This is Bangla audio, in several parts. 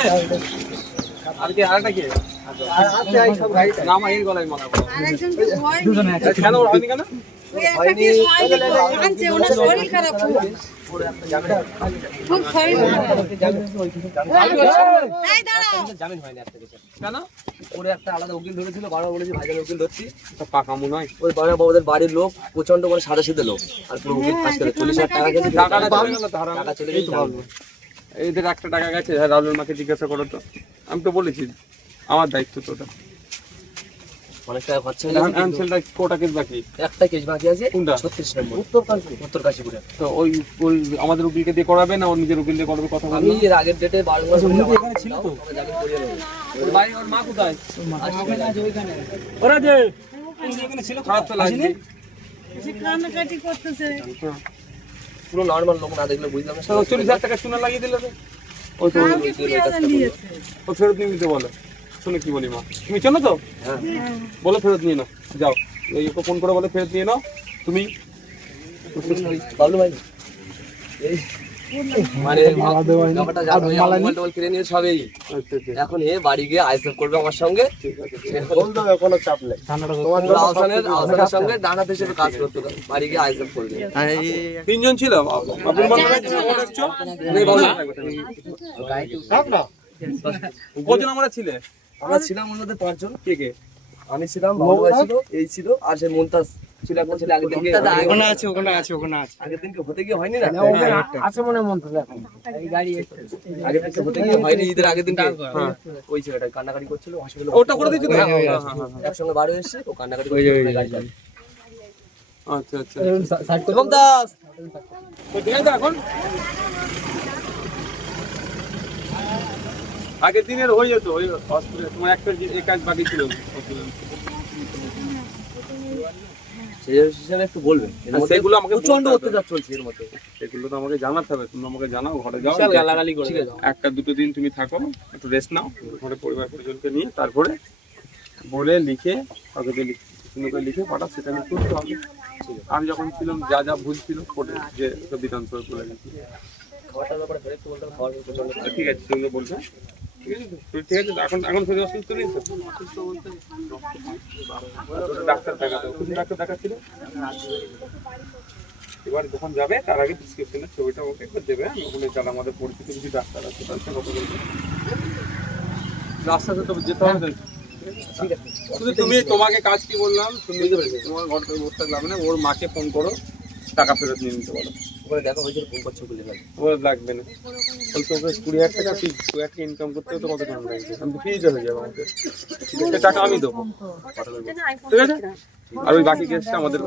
আর আরেকটা কি? না এই গলায় মালা বলো। কেন হয়নি কেন? হয়নি। শরীর খারাপ মনে হয় বাড়ির লোক প্রচণ্ড করে সাদা সিধে লোক। আর পুরো উকিল চল্লিশ হাজার টাকা। টাকা চলে। এদের একটা টাকা গেছে হ্যাঁ রাহুলের মাকে জিজ্ঞাসা করো তো। আমি তো বলেছি আমার দায়িত্ব তো ওটা। অনেক টাকা খরচা এখন গেছে কোটা কেস বাকি? একটা কেস বাকি আছে কোনটা? ছত্রিশ নম্বর। উত্তর কাশী উত্তর কাশীপুরে। তো ওই ওই আমাদের উকিলকে দিয়ে করাবে না ওর নিজের উকিল দিয়ে করবে কথা আমি এর আগের ডেটে বারো এখানে ছিল তো? জামিন করিয়ে নেব ওর ভাই ওর মা কোথায়? ওরা যে খারাপ তো লাগবে কান্নাকাটি করতেছে। পুরো নর্মাল লোক না দেখলে বুঝলাম না। চল্লিশ হাজার টাকা শুনে লাগিয়ে দিলে ওই তো। ও ফেরত নিয়ে নিতে বলে। শুনে কি বলি মা। তুমি চেনো তো? হ্যাঁ। বলো ফেরত নিয়ে নাও। যাও। এই ওকে ফোন করে বলে ফেরত নিয়ে নাও। তুমি বাবলু ভাই। এই মানে ব্যাপারটা জানো ওই আমার মোবাইল টোবাইল কিনে নিয়ে সবই আচ্ছা আচ্ছা এখন এ বাড়ি গিয়ে আইসেফ করবে আমার সঙ্গে কোনো চাপ নেই আহসানের আহসানের সঙ্গে ডানাত হিসেবে কাজ করতে বাড়ি গিয়ে আইসেফ করবে তিনজন ছিল মনে হয় কজন আমরা ছিলে আমরা ছিলাম পাঁচজন কে কে আমি ছিলাম এই ছিল আর সে মুমতাজ আগের দিনকে ওখানে আছে ওখানে আছে ওখানে আছে। আগের দিনকে হতে গিয়ে হয়নি না? আছে। মনে মন এখন। আগের দিনকে হতে গিয়ে হয়নি ঈদের আগের দিনকে? হ্যাঁ ওই ছেলেটা কান্নাকাটি করছিল হসপিটালে ওটা করে দিয়েছ তো? হ্যাঁ, হ্যাঁ, হ্যাঁ, হ্যাঁ। একসঙ্গে বাড়ি এসেছে ও কান্নাকাটি করছিল গাড়ি চালিয়ে। আচ্ছা আচ্ছা। শুভম দাস। তো ঠিক আছে এখন? আগের দিনের হয়ে যেত ওই হসপিটাল তোমার একটা কাজ বাকি ছিল। হিসাবে একটু বলবেন। সেগুলো আমাকে প্রচণ্ড অত্যাচার চলছে এর মধ্যে। সেগুলো তো আমাকে জানাতে হবে তুমি আমাকে জানাও ঘরে যাও গালাগালি করে একটা দুটো দিন তুমি থাকো একটু রেস্ট নাও ঘরে পরিবার পরিজনকে নিয়ে তারপরে বলে লিখে কাগজে লিখে লিখে পাঠা সেটা আমি করতে হবে। আমি যখন ছিলাম যা যা ভুল ছিল কোর্টে যে সব বিধানসভা করে গেছি। খাওয়াটার ব্যাপারে ফের একটু বলতে হবে, খাওয়ার প্রচণ্ড ঠিক আছে তুমি বলবে। ঠিক আছে ঠিক আছে? এখন এখন অসুস্থ নেই ডাক্তার দেখাতে। ডাক্তার দেখাচ্ছিল? এবার যখন যাবে তার আগে প্রেসক্রিপশনের ছবিটা ওকে একবার দেবে হ্যাঁ? ওখানে যারা আমাদের পরিচিত কিছু ডাক্তার আছে তার সাথে কথা বলবে। রাস্তাতে তো যেতে হবে। শুধু তুমি তোমাকে কাজ কি বললাম? তুমি তোমার ঘর থেকে বসে থাকলে না ওর মাকে ফোন করো টাকা ফেরত নিয়ে নিতে বলো ওখানে দেখা হয়েছিল ফোন করছে বলে লাগে লাগবে না। বলতে ওকে কুড়ি হাজার টাকা ফিক্স কুড়ি হাজার ইনকাম করতে কত টাকা লাগবে। আমি ফ্রিজে হয়ে যাব আমাকে। টাকা আমি দেবো। ঠিক আছে? আর ওই বাকি কেসটা আমাদের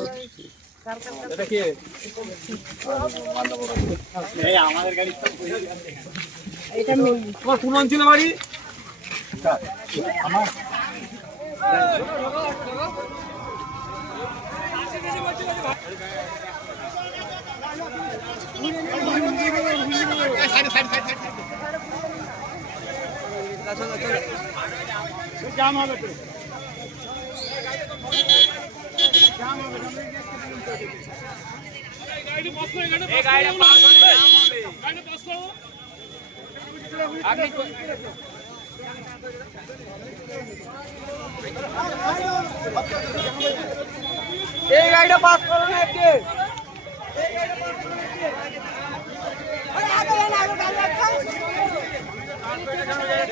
এই গাড়িটা পাস করো না একটু।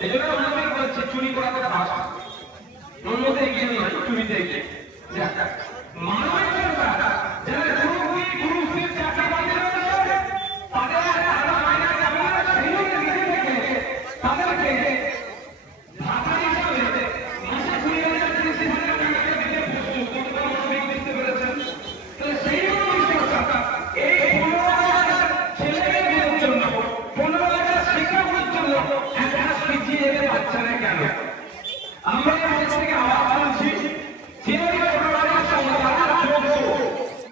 এজন্য অন্যদের বলছে চুরি করা ভাষা অন্যদের এগিয়ে নিয়ে এত পিছিয়ে যেতে পারছে না কেন? আমরা থেকে আওয়াজ শুনছি